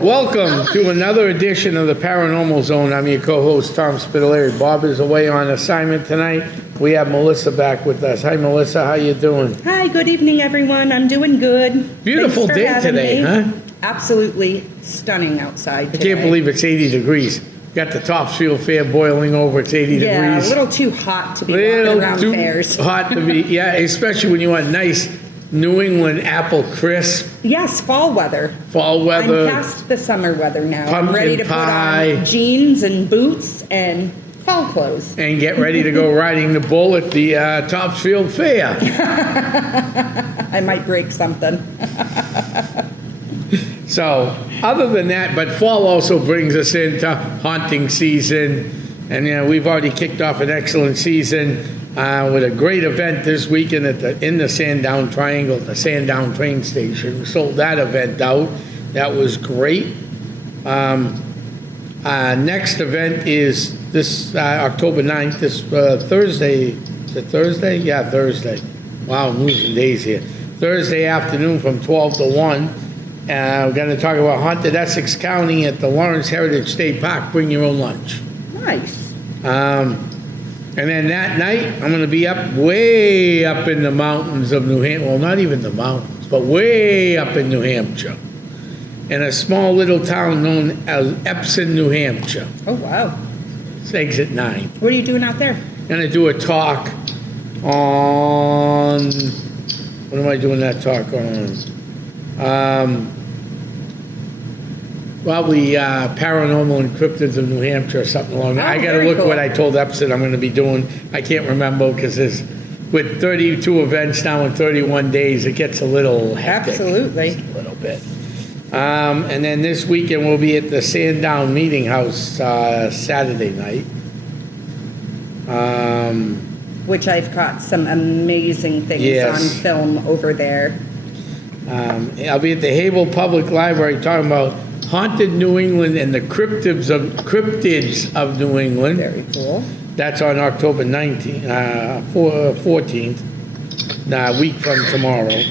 Welcome to another edition of the Paranormal Zone. I'm your co-host, Tom Spitalere. Bob is away on assignment tonight. We have Melissa back with us. Hi, Melissa. How you doing? Hi, good evening, everyone. I'm doing good. Beautiful day today, huh? Absolutely stunning outside today. I can't believe it's 80 degrees. Got the Topsfield Fair boiling over. It's 80 Yeah, degrees. a little too hot to be walking around too fairs. hot to be, yeah, especially when you want nice New England apple crisp. Yes, fall weather. Fall weather. I'm past the summer weather now. I'm Pumpkin ready to pie. put on jeans and boots and fall clothes. And get ready to go riding the bull at the Topsfield Fair. I might break something. So, other than that, but fall also brings us into haunting season. And, we've already kicked off an excellent season with a great event this weekend in the Sandown Triangle, at the Sandown train station. We sold that event out. That was great. Next event is this October 9th, this Thursday. Is it Thursday? Yeah, Thursday. Wow, I'm losing days here. Thursday afternoon from 12 to 1. We're going to talk about haunted Essex County at the Lawrence Heritage State Park. Bring your own lunch. Nice. And then that night, I'm going to be way up in the mountains of New Hampshire. Well, not even the mountains, but way up in New Hampshire. In a small little town known as Epsom, New Hampshire. Oh, wow. It's exit 9. What are you doing out there? I'm going to do a talk on... What am I doing that talk on? Probably Paranormal and Cryptids of New Hampshire or something along that. I got to look cool. what I told Epson I'm going to be doing. I can't remember because with 32 events now in 31 days, it gets a little hectic. Absolutely. Just a little bit. And then this weekend we'll be at the Sandown Meeting House Saturday night. Which I've caught some amazing things on film over there. I'll be at the Havel Public Library talking about Haunted New England and the Cryptids of New England. Very cool. That's on October 14th, a week from tomorrow.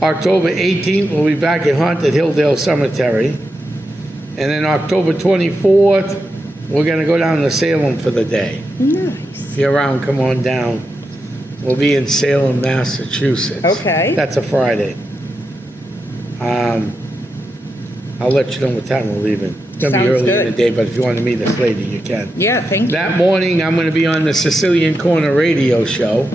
October 18th, we'll be back at Haunted Hilldale Cemetery. And then October 24th, we're going to go down to Salem for the day. Nice. If you're around, come on down. We'll be in Salem, Massachusetts. Okay. That's a Friday. I'll let you know what time we're leaving. It's going to be early in the day, but if you want to meet us later, you can. Yeah, thank you. That morning, I'm going to be on the Sicilian Corner radio show.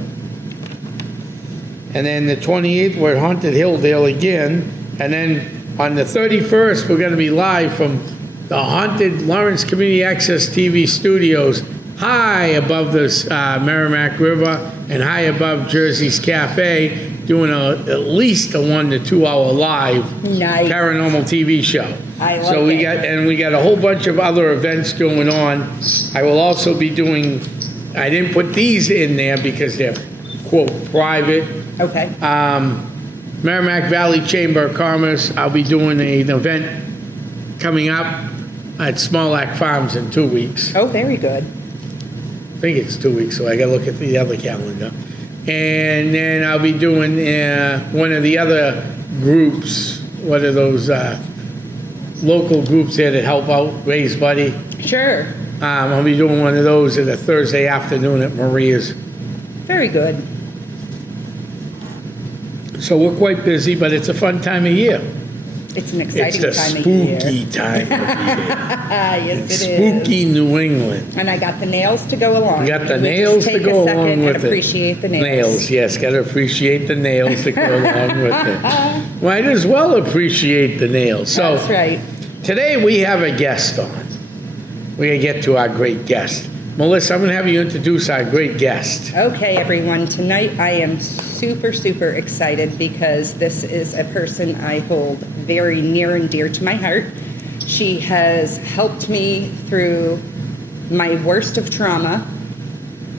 And then the 28th, we're at Haunted Hilldale again. And then on the 31st, we're going to be live from the Haunted Lawrence Community Access TV studios, high above the Merrimack River and high above Jersey's Cafe, doing at least a 1 to 2 hour live paranormal TV show. I love so we got a whole bunch of other events going on. I will also be doing. I didn't put these in there because they're quote private. Okay. Merrimack Valley Chamber of Commerce. I'll be doing an event coming up at Smollack Farms in 2 weeks. Oh, very good. I think it's 2 weeks, so I got to look at the other calendar. And then I'll be doing one of the other groups. What are those local groups there that help out, raise money? Sure. I'll be doing one of those at a Thursday afternoon at Maria's. Very good. So we're quite busy, but it's a fun time of year. It's an exciting It's time the of year. spooky time of year. Yes, It's it is. spooky New England. And I got the nails to go along. You got the Can we nails just to go take a along second with and it. appreciate the nails. Nails, yes, got to appreciate the nails to go along with it. Might as well appreciate the nails. So That's right. today we have a guest on. We're going to get to our great guest. Melissa, I'm going to have you introduce our great guest. Okay, everyone. Tonight I am super, super excited because this is a person I hold very near and dear to my heart. She has helped me through my worst of trauma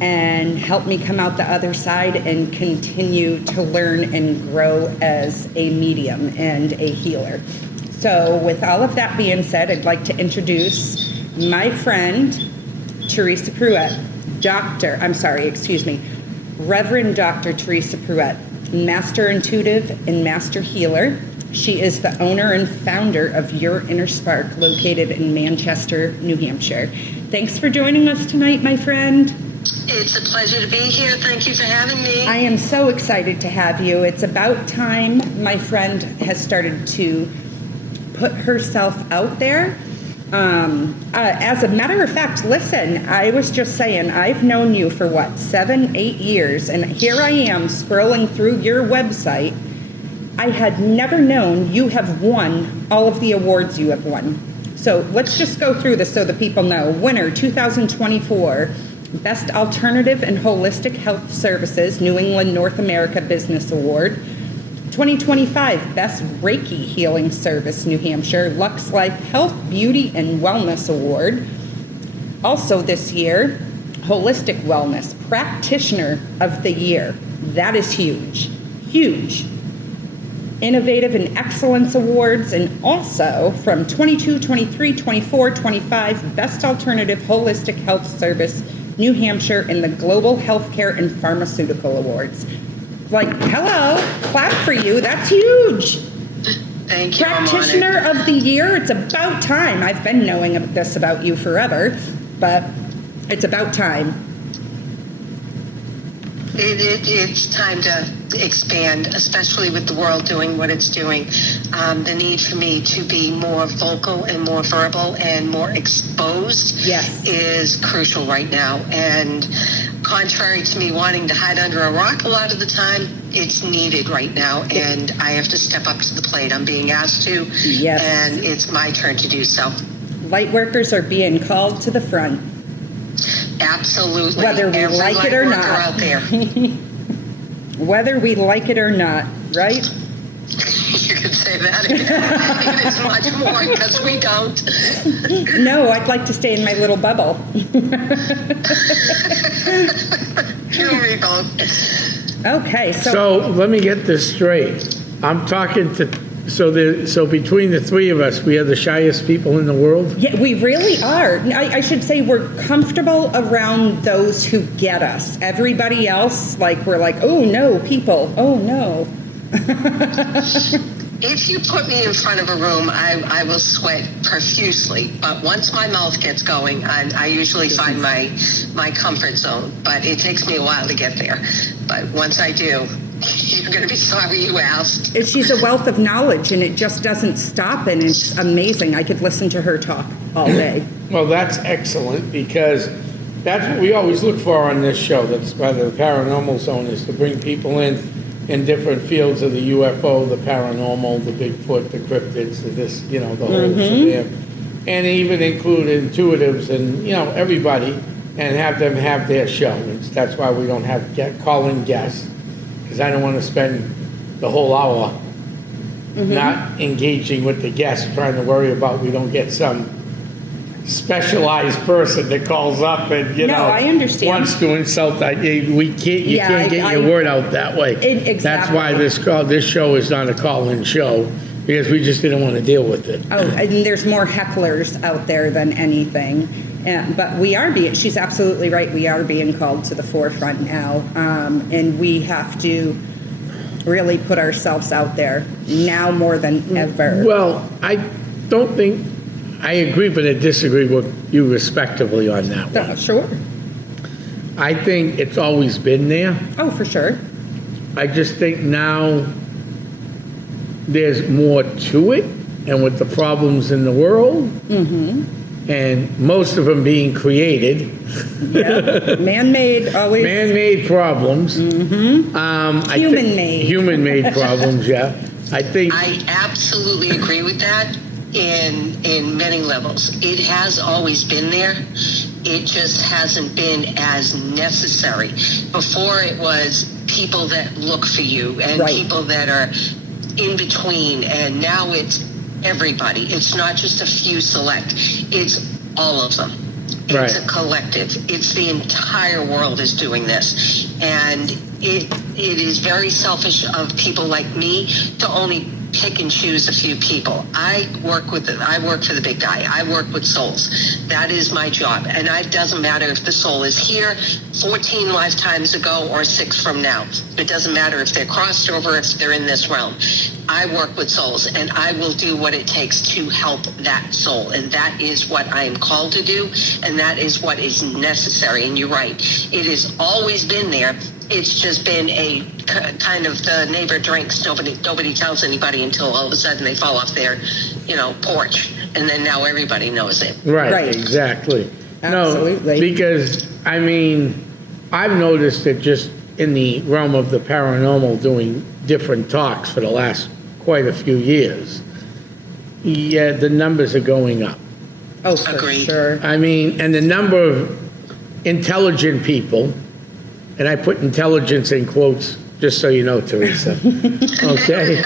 and helped me come out the other side and continue to learn and grow as a medium and a healer. So with all of that being said, I'd like to introduce my friend, Teresa Pruitt. Reverend Dr. Teresa Pruitt, Master Intuitive and Master Healer. She is the owner and founder of Your Inner Spark, located in Manchester, New Hampshire. Thanks for joining us tonight, my friend. It's a pleasure to be here. Thank you for having me. I am so excited to have you. It's about time my friend has started to put herself out there. As a matter of fact, listen, I was just saying, I've known you for 7, 8 years, and here I am scrolling through your website. I had never known you have won all of the awards you have won. So let's just go through this so the people know. Winner 2024, Best Alternative and Holistic Health Services, New England, North America Business Award. 2025 Best Reiki Healing Service, New Hampshire, Lux Life Health, Beauty, and Wellness Award. Also this year, Holistic Wellness Practitioner of the Year. That is huge. Huge. Innovative and Excellence Awards, and also from 22, 23, 24, 25, Best Alternative Holistic Health Service, New Hampshire, in the Global Healthcare and Pharmaceutical Awards. Like, hello, clap for you. That's huge. Thank you. Practitioner of the Year. It's about time. I've been knowing this about you forever, but it's about time. It's time to expand, especially with the world doing what it's doing. The need for me to be more vocal and more verbal and more exposed is crucial right now. And contrary to me wanting to hide under a rock a lot of the time, it's needed right now. And I have to step up to the plate. I'm being asked to, and it's my turn to do so. Light workers are being called to the front. Absolutely. Whether we like it or not. Out there. Whether we like it or not, right? You could say that again. It is much more because we don't. No, I'd like to stay in my little bubble. You and me both. Okay, So let me get this straight. I'm talking to, so between the three of us, we are the shyest people in the world? Yeah, we really are. I should say we're comfortable around those who get us. Everybody else, we're like, oh no, people, oh no. If you put me in front of a room, I will sweat profusely. But once my mouth gets going, I usually find my comfort zone. But it takes me a while to get there. But once I do, you're going to be sorry you asked. She's a wealth of knowledge, and it just doesn't stop, and it's amazing. I could listen to her talk all day. Well, that's excellent, because that's what we always look for on this show. That's why the Paranormal Zone is to bring people in different fields of the UFO, the paranormal, the Bigfoot, the cryptids, the this, the whole shebang. And even include intuitives and, everybody, and have them have their show. And that's why we don't have call-in guests, because I don't want to spend the whole hour not engaging with the guests, trying to worry about we don't get some specialized person that calls up and I understand. wants to insult that. You can't get your word out that way. Exactly. That's why this show is not a call-in show, because we just didn't want to deal with it. Oh, and there's more hecklers out there than anything. But we are she's absolutely right. We are being called to the forefront now. And we have to really put ourselves out there now more than ever. Well, I don't think, I agree but I disagree with you respectively on that one. Sure. I think it's always been there. Oh, for sure. I just think now there's more to it, and with the problems in the world, and most of them being created. Yeah, man-made, always. Man-made problems. Human-made. Human-made problems, yeah. I absolutely agree with that in many levels. It has always been there. It just hasn't been as necessary. Before it was people that look for you and people that are in between, and now it's everybody. It's not just a few select. It's all of them. It's a collective. It's the entire world is doing this. And it is very selfish of people like me to only pick and choose a few people. I work for the big guy. I work with souls. That is my job. And it doesn't matter if the soul is here 14 lifetimes ago or 6 from now. It doesn't matter if they're crossed over, if they're in this realm. I work with souls, and I will do what it takes to help that soul. And that is what I am called to do, and that is what is necessary. And you're right. It has always been there. It's just been a kind of the neighbor drinks. Nobody tells anybody until all of a sudden they fall off their, porch. And then now everybody knows it. Right. Exactly. Absolutely. No, because, I've noticed that just in the realm of the paranormal, doing different talks for the last quite a few years, yeah, the numbers are going up. Oh, for Agreed. sure. And the number of intelligent people, and I put intelligence in quotes just so you know, Teresa, okay?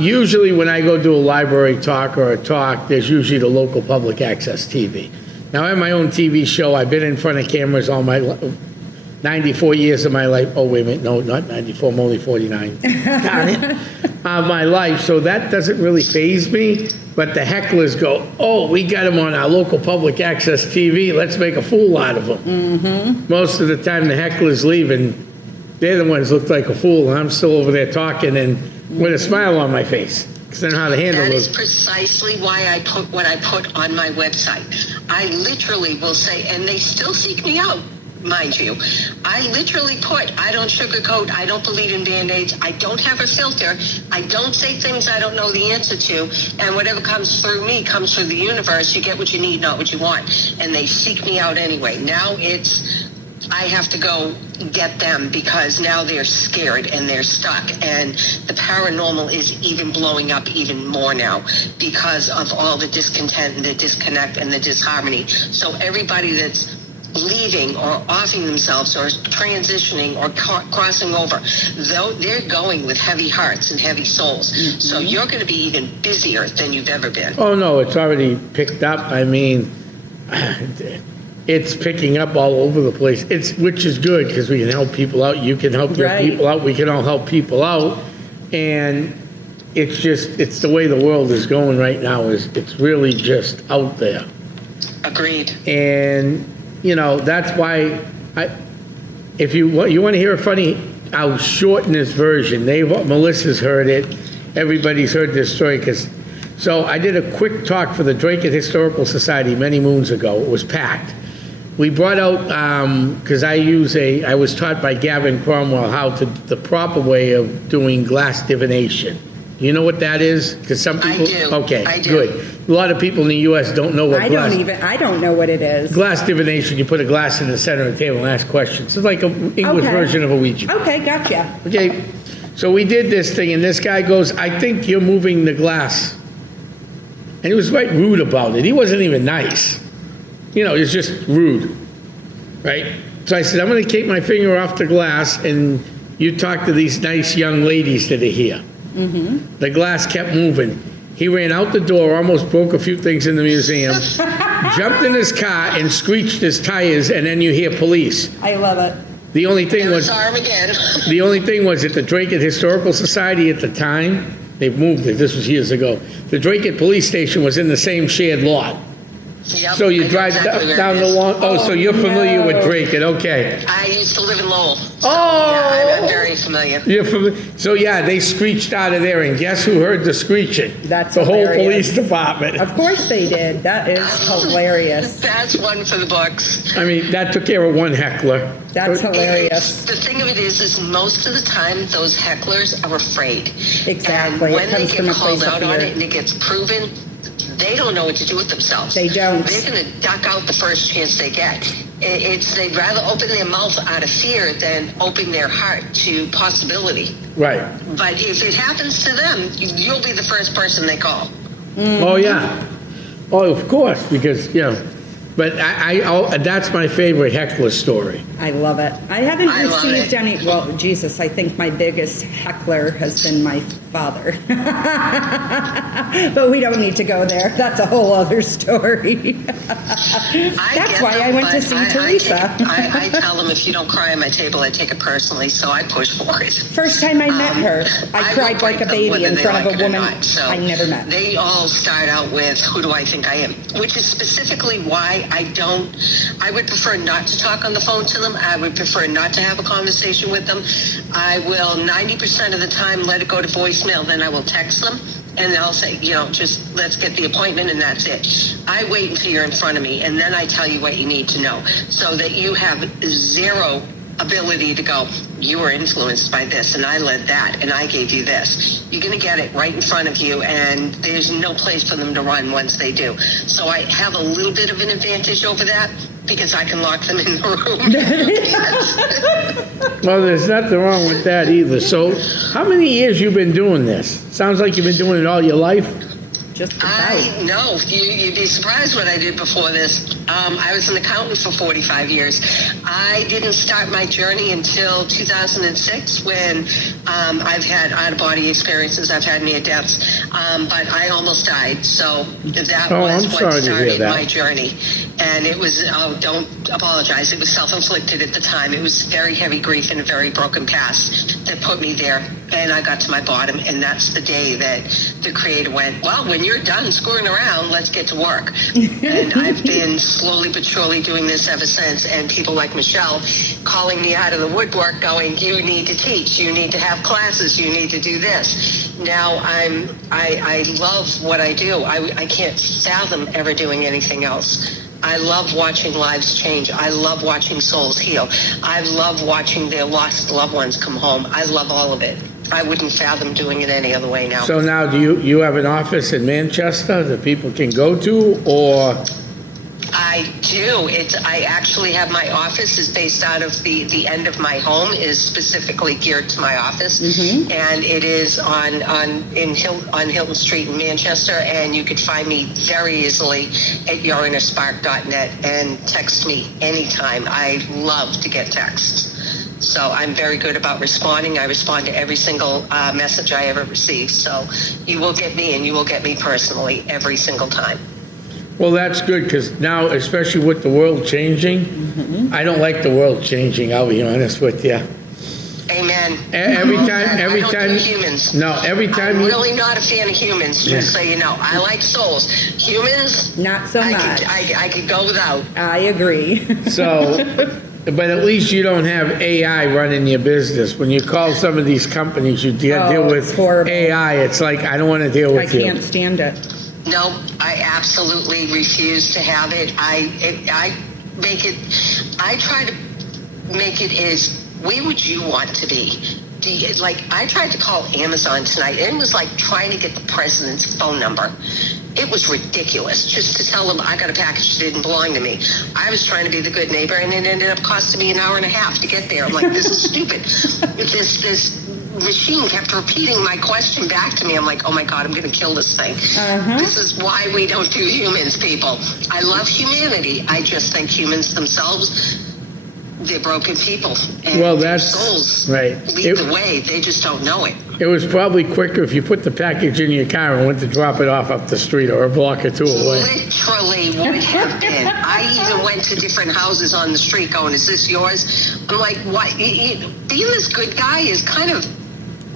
Usually when I go do a library talk or a talk, there's usually the local public access TV. Now, I have my own TV show. I've been in front of cameras all my 94 years of my life. Oh, wait a minute. No, not 94. I'm only 49. Darn it. My life. So that doesn't really faze me. But the hecklers go, oh, we got him on our local public access TV. Let's make a fool out of him. Mm-hmm. Most of the time, the hecklers leave, and they're the ones who look like a fool. And I'm still over there talking and with a smile on my face. Because I know how to handle it. That is precisely why I put what I put on my website. I literally will say, and they still seek me out, mind you. I literally put, I don't sugarcoat, I don't believe in Band-Aids, I don't have a filter, I don't say things I don't know the answer to, and whatever comes through me comes through the universe. You get what you need, not what you want. And they seek me out anyway. Now I have to go get them because now they're scared and they're stuck. And the paranormal is even blowing up even more now because of all the discontent and the disconnect and the disharmony. So everybody that's leaving or offing themselves or transitioning or crossing over, though they're going with heavy hearts and heavy souls. Mm-hmm. So you're going to be even busier than you've ever been. Oh, no, it's already picked up. It's picking up all over the place. Which is good because we can help people out. You can help your people out. We can all help people out. And it's the way the world is going right now. It's really just out there. Agreed. And, that's why if you want to hear a funny, I'll shorten this version. Melissa's heard it. Everybody's heard this story so I did a quick talk for the Drake Historical Society many moons ago. It was packed. We brought out, because I was taught by Gavin Cromwell the proper way of doing glass divination. You know what that is? Because some people. I do. Okay, I do. Good. A lot of people in the U.S. don't know what I don't know what it is. Glass divination, you put a glass in the center of the table and ask questions. It's like an English version of a Ouija board. Okay, gotcha. Okay, so we did this thing, and this guy goes, I think you're moving the glass. And he was quite rude about it. He wasn't even nice. He was just rude, right? So I said, I'm going to keep my finger off the glass, and you talk to these nice young ladies that are here. Mm-hmm. The glass kept moving. He ran out the door, almost broke a few things in the museum, jumped in his car and screeched his tires, and then you hear police. I love it. The only thing was Armageddon. The only thing was at the Drake Historical Society at the time, they've moved it. This was years ago. The Drake Police Station was in the same shared lot. Yep, So you drive down the lawn. Oh, so you're familiar with Drake. Okay. I used to live in Lowell. So Oh! yeah, I'm very familiar. You're familiar. So yeah, they screeched out of there, and guess who heard the screeching? That's the whole hilarious. police department. Of course they did. That is hilarious. That's one for the books. That took care of one heckler. That's hilarious. The thing of it is most of the time those hecklers are afraid. Exactly. And when It they comes from get a place called of out on fear. it and it gets proven, they don't know what to do with themselves. They don't. They're going to duck out the first chance they get. They'd rather open their mouth out of fear than open their heart to possibility. Right. But if it happens to them, you'll be the first person they call. Mm-hmm. Oh yeah. Oh, of course, because But that's my favorite heckler story. I love it. I haven't I love received it. any. Well, Jesus, I think my biggest heckler has been my father. But we don't need to go there. That's a whole other story. That's why I went to see Teresa. I tell them, if you don't cry on my table, I take it personally, so I push for it. First time I met her, I cried like a baby in front of a woman I never met. They all start out with, who do I think I am? Which is specifically why I would prefer not to talk on the phone to them. I would prefer not to have a conversation with them. I will 90% of the time let it go to voicemail, then I will text them. And I'll say, just let's get the appointment and that's it. I wait until you're in front of me and then I tell you what you need to know so that you have zero ability to go, you were influenced by this and I led that and I gave you this. You're going to get it right in front of you and there's no place for them to run once they do. So I have a little bit of an advantage over that because I can lock them in the room. Well, there's nothing wrong with that either. So how many years you been doing this? Sounds like you've been doing it all your life. Just about. I know. You'd be surprised what I did before this. I was an accountant for 45 years. I didn't start my journey until 2006 when I've had out-of-body experiences. I've had near deaths, but I almost died. So that was what started my journey. And it was, don't apologize, it was self-inflicted at the time. It was very heavy grief and a very broken past that put me there. And I got to my bottom, and that's the day that the Creator went, well, when you're done screwing around, let's get to work. And I've been slowly but surely doing this ever since. And people like Michelle calling me out of the woodwork going, you need to teach, you need to have classes, you need to do this. Now I love what I do. I can't fathom ever doing anything else. I love watching lives change. I love watching souls heal. I love watching their lost loved ones come home. I love all of it. I wouldn't fathom doing it any other way now. So now do you have an office in Manchester that people can go to, or? I do. I actually have my office is based out of the end of my home is specifically geared to my office, and it is on Hilton Street in Manchester. And you could find me very easily at yourinnerspark.net and text me anytime. I love to get texts. So I'm very good about responding. I respond to every single message I ever receive. So you will get me, and you will get me personally every single time. Well, that's good, because now, especially with the world changing, I don't like the world changing, I'll be honest with you. Amen. Every time. I don't do humans. No, every time. I'm really not a fan of humans, just so you know. I like souls. Humans, not so much. I could go without. I agree. So, but at least you don't have AI running your business. When you call some of these companies, you deal with AI. It's like, I don't want to deal with you. I can't stand it. No, I absolutely refuse to have it. I try to make it as, where would you want to be? I tried to call Amazon tonight, and it was like trying to get the president's phone number. It was ridiculous just to tell them I got a package that didn't belong to me. I was trying to be the good neighbor, and it ended up costing me an hour and a half to get there. I'm like, this is stupid. This machine kept repeating my question back to me. I'm like, oh my God, I'm going to kill this thing. This is why we don't do humans, people. I love humanity. I just think humans themselves, they're broken people. And well, that's souls right. Lead the way. They just don't know it. It was probably quicker if you put the package in your car and went to drop it off up the street or a block or two away. Literally would have been. I even went to different houses on the street going, is this yours? I'm like, what? Being this good guy is kind of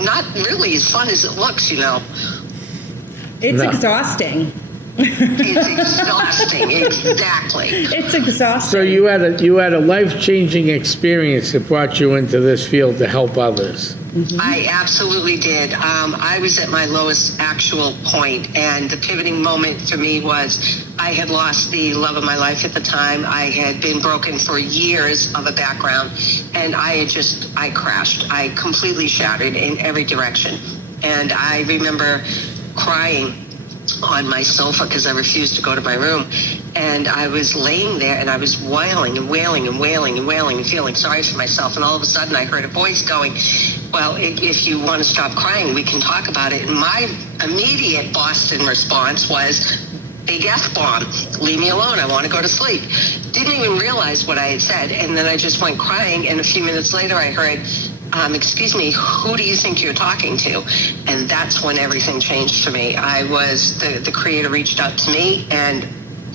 not really as fun as it looks, you know. It's exhausting. It's exhausting, exactly. It's exhausting. So you had a life-changing experience that brought you into this field to help others. I absolutely did. I was at my lowest actual point, and the pivoting moment for me was I had lost the love of my life at the time. I had been broken for years of a background, and I crashed. I completely shattered in every direction. And I remember crying on my sofa because I refused to go to my room. And I was laying there and I was wailing and wailing and wailing and wailing and feeling sorry for myself. And all of a sudden I heard a voice going, well, if you want to stop crying, we can talk about it. And my immediate Boston response was, big F-bomb, leave me alone, I want to go to sleep. Didn't even realize what I had said. And then I just went crying. And a few minutes later I heard, excuse me, who do you think you're talking to? And that's when everything changed for me. The creator reached out to me, and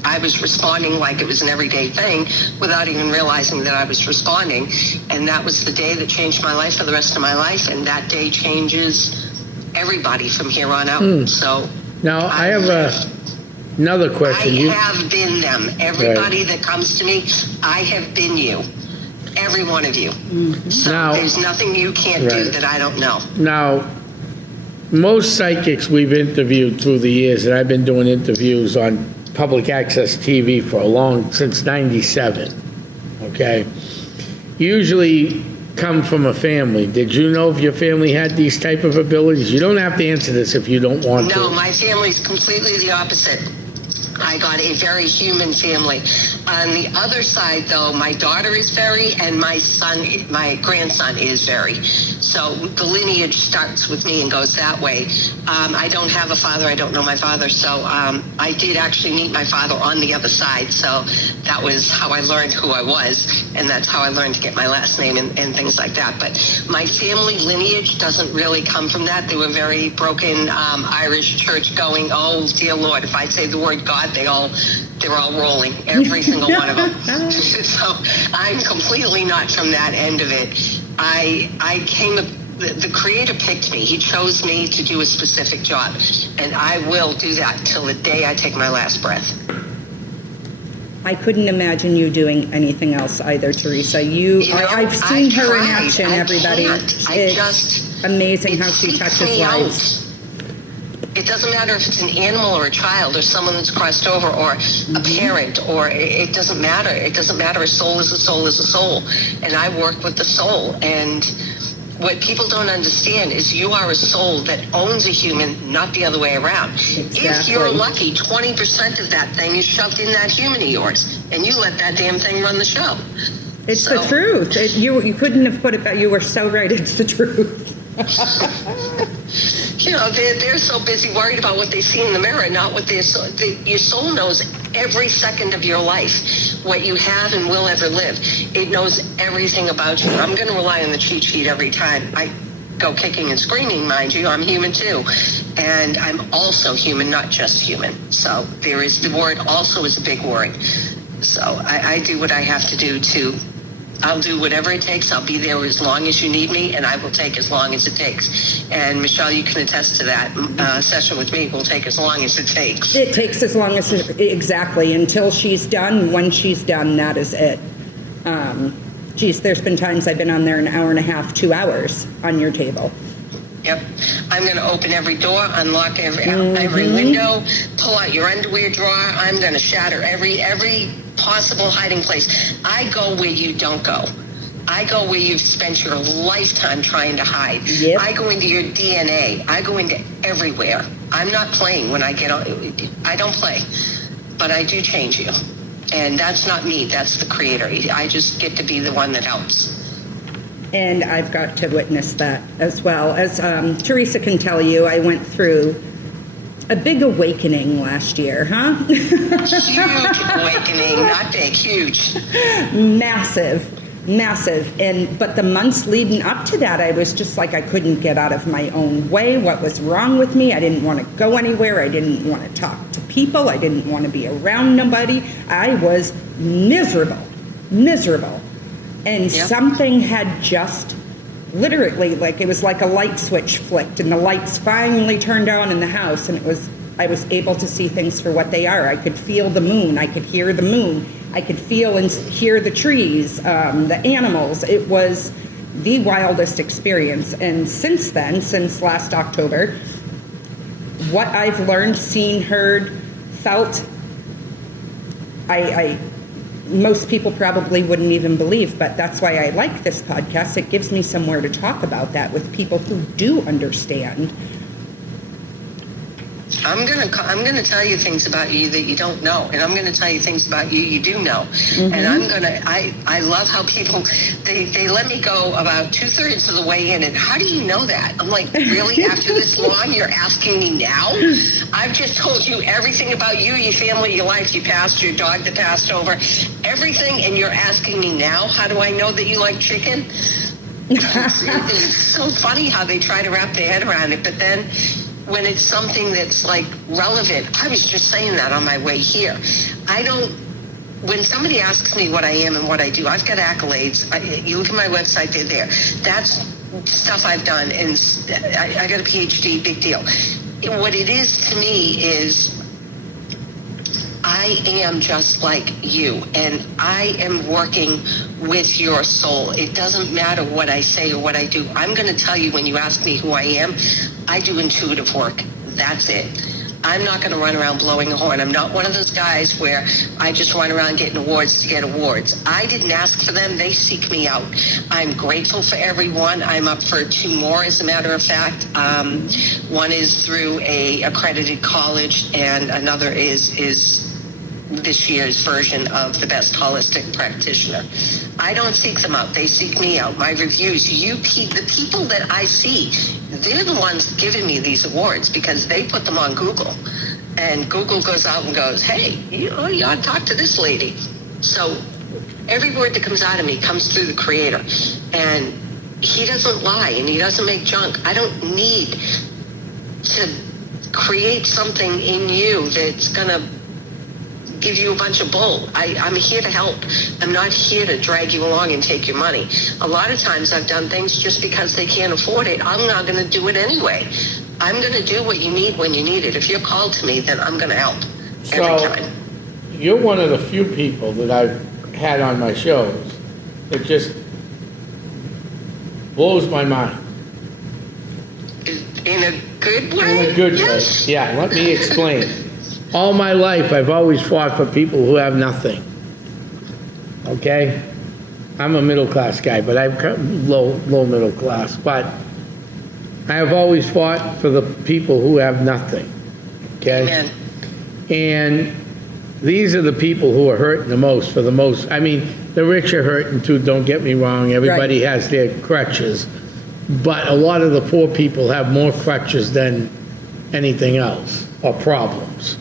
I was responding like it was an everyday thing without even realizing that I was responding. And that was the day that changed my life for the rest of my life. And that day changes everybody from here on out. So now I have another question. I have been them. Everybody that comes to me, I have been you. Every one of you. So Now, there's nothing you can't do that I don't know. Now, most psychics we've interviewed through the years, and I've been doing interviews on public access TV since 97, okay, usually come from a family. Did you know if your family had these type of abilities? You don't have to answer this if you don't want to. No, my family's completely the opposite. I got a very human family. On the other side, though, my daughter is very, and my grandson is very. So the lineage starts with me and goes that way. I don't have a father. I don't know my father. So I did actually meet my father on the other side. So that was how I learned who I was. And that's how I learned to get my last name and things like that. But my family lineage doesn't really come from that. They were very broken Irish church going, oh, dear Lord, if I say the word God, they're all rolling, every single one of them. So I'm completely not from that end of it. The creator picked me. He chose me to do a specific job, and I will do that till the day I take my last breath. I couldn't imagine you doing anything else either, Teresa. I've seen her in action, everybody. It's amazing how she touches lives. It doesn't matter if it's an animal or a child or someone that's crossed over or a parent, or it doesn't matter. It doesn't matter. A soul is a soul is a soul. And I work with the soul. And what people don't understand is you are a soul that owns a human, not the other way around. Exactly. If you're lucky, 20% of that thing is shoved in that human of yours, and you let that damn thing run the show. It's the truth. You couldn't have put it better. You were so right. It's the truth. You know, they're so busy worried about what they see in the mirror, not what your soul knows every second of your life, what you have and will ever live. It knows everything about you. I'm going to rely on the cheat sheet every time I go kicking and screaming, mind you. I'm human too. And I'm also human, not just human. So there is the word also is a big word. So I do what I have to do I'll do whatever it takes. I'll be there as long as you need me, and I will take as long as it takes. And Michelle, you can attest to that. Session with me will take as long as it takes. It takes as long as exactly until she's done. When she's done, that is it. There's been times I've been on there an hour and a half, 2 hours on your table. Yep. I'm going to open every door, unlock every window, pull out your underwear drawer. I'm going to shatter every possible hiding place. I go where you don't go. I go where you've spent your lifetime trying to hide. Yep. I go into your DNA. I go into everywhere. I'm not playing when I get on. I don't play, but I do change you. And that's not me. That's the creator. I just get to be the one that helps. And I've got to witness that as well. As Teresa can tell you, I went through a big awakening last year, huh? Huge awakening, not big, huge. Massive. But the months leading up to that, I was just like, I couldn't get out of my own way. What was wrong with me? I didn't want to go anywhere. I didn't want to talk to people. I didn't want to be around nobody. I was miserable. And something had just literally, like, it was like a light switch flicked, and the lights finally turned on in the house, and I was able to see things for what they are. I could feel the moon. I could hear the moon. I could feel and hear the trees, the animals. It was the wildest experience. And since then, since last October, what I've learned, seen, heard, felt, most people probably wouldn't even believe, but that's why I like this podcast. It gives me somewhere to talk about that with people who do understand. I'm gonna tell you things about you that you don't know, and I'm gonna tell you things about you do know. Mm-hmm. And I love how people they let me go about 2/3 of the way in, and how do you know that? I'm like, really? After this long, you're asking me now? I've just told you everything about you, your family, your life, your past, your dog that passed over, everything, and you're asking me now? How do I know that you like chicken? It's so funny how they try to wrap their head around it, but then when it's something that's like relevant, I was just saying that on my way here. When somebody asks me what I am and what I do, I've got accolades. You look at my website, they're there. That's stuff I've done, and I got a PhD, big deal. What it is to me is I am just like you, and I am working with your soul. It doesn't matter what I say or what I do. I'm going to tell you when you ask me who I am, I do intuitive work. That's it. I'm not going to run around blowing a horn. I'm not one of those guys where I just run around getting awards to get awards. I didn't ask for them. They seek me out. I'm grateful for everyone. I'm up for 2 more, as a matter of fact. One is through a accredited college, and another is this year's version of the best holistic practitioner. I don't seek them out. They seek me out. My reviews, the people that I see, they're the ones giving me these awards because they put them on Google. And Google goes out and goes, hey, you ought to talk to this lady. So every word that comes out of me comes through the Creator. And He doesn't lie and He doesn't make junk. I don't need to create something in you that's going to give you a bunch of bull. I'm here to help. I'm not here to drag you along and take your money. A lot of times I've done things just because they can't afford it. I'm not going to do it anyway. I'm going to do what you need when you need it. If you're called to me, then I'm going to help every time. You're one of the few people that I've had on my shows that just blows my mind. In a good way? In a good way. Yeah, let me explain. All my life, I've always fought for people who have nothing. Okay? I'm a middle-class guy, but I'm low middle class. But I have always fought for the people who have nothing. Okay? Amen. And these are the people who are hurting the most, for the most. I mean, the rich are hurting too, don't get me wrong. Everybody has their crutches. But a lot of the poor people have more crutches than anything else, or problems.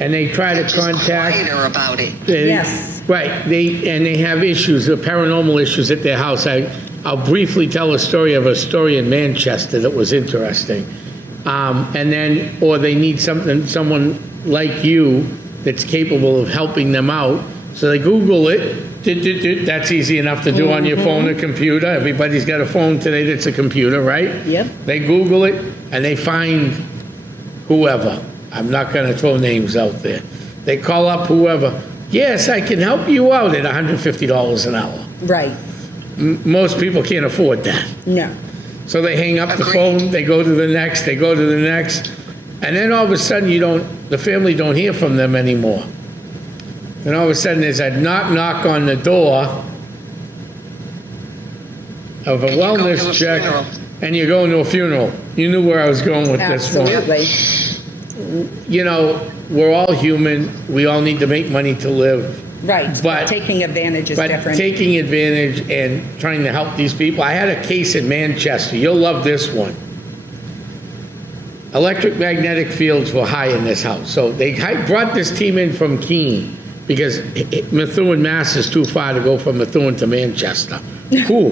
And they try to contact. Quieter about it. Yes. Right. They have issues, paranormal issues at their house. I'll briefly tell a story in Manchester that was interesting. And then, or they need someone like you that's capable of helping them out. So they Google it. That's easy enough to do on your phone or computer. Everybody's got a phone today that's a computer, right? Yep. They Google it and they find whoever. I'm not going to throw names out there. They call up whoever. Yes, I can help you out at $150 an hour. Right. Most people can't afford that. No. So they hang up the phone, they go to the next, and then all of a sudden the family don't hear from them anymore. And all of a sudden there's a knock on the door of a wellness check, and you're going to a funeral. You knew where I was going with this one. Absolutely. You know, we're all human. We all need to make money to live. Right. But taking advantage is different. But taking advantage and trying to help these people. I had a case in Manchester. You'll love this one. Electromagnetic fields were high in this house. So they brought this team in from Keene because Methuen, Mass. is too far to go from Methuen to Manchester. Cool.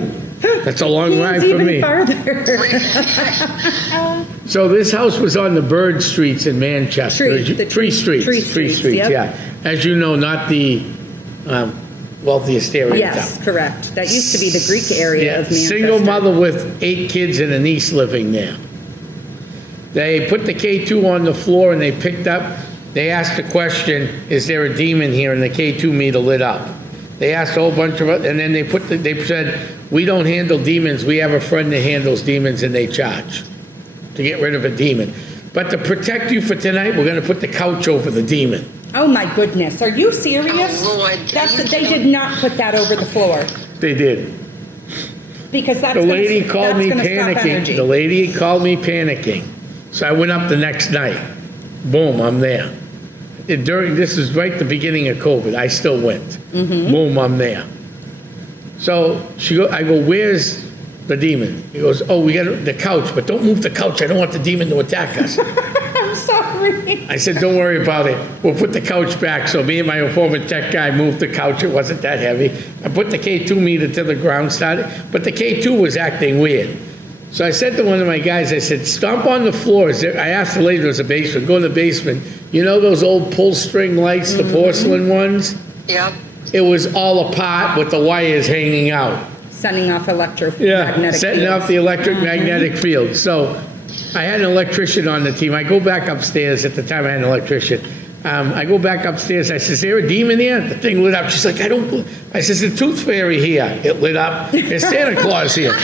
That's a long ride for even me. Farther. So this house was on the Bird Streets in Manchester. Tree Streets, yep. yeah. As you know, not the wealthiest area Yes, in town. correct. That used to be the Greek area of Manchester. Single mother with 8 kids and a niece living there. They put the K2 on the floor and they asked the question, is there a demon here? And the K2 meter lit up. They asked a whole bunch of it, and then they said, we don't handle demons. We have a friend that handles demons, and they charge to get rid of a demon. But to protect you for tonight, we're going to put the couch over the demon. Oh my goodness! Are you serious? Oh, Lord. They did not put that over the floor. They did. Because that's The lady called me stop panicking. energy. The lady called me panicking. So I went up the next night. Boom, I'm there. This is right at the beginning of COVID. I still went. Mm-hmm. Boom, I'm there. So I go, where's the demon? He goes, oh, we got the couch, but don't move the couch. I don't want the demon to attack us. I'm sorry. sorry. I said, don't worry about it. We'll put the couch back. So me and my informant tech guy moved the couch. It wasn't that heavy. I put the K2 meter to the ground, started, but the K2 was acting weird. So I said to one of my guys, I said, stomp on the floors. I asked the lady, there was a basement, go in the basement. You know those old pull string lights, the porcelain ones? Yep. It was all apart with the wires hanging out. Sending off electromagnetic setting fields. off the electric field. So I had an electrician on the team. I go back upstairs. At the time, I had an electrician. I go back upstairs. I says, is there a demon here? The thing lit up. She's like, I says, the tooth fairy here. It lit up. There's Santa Claus here.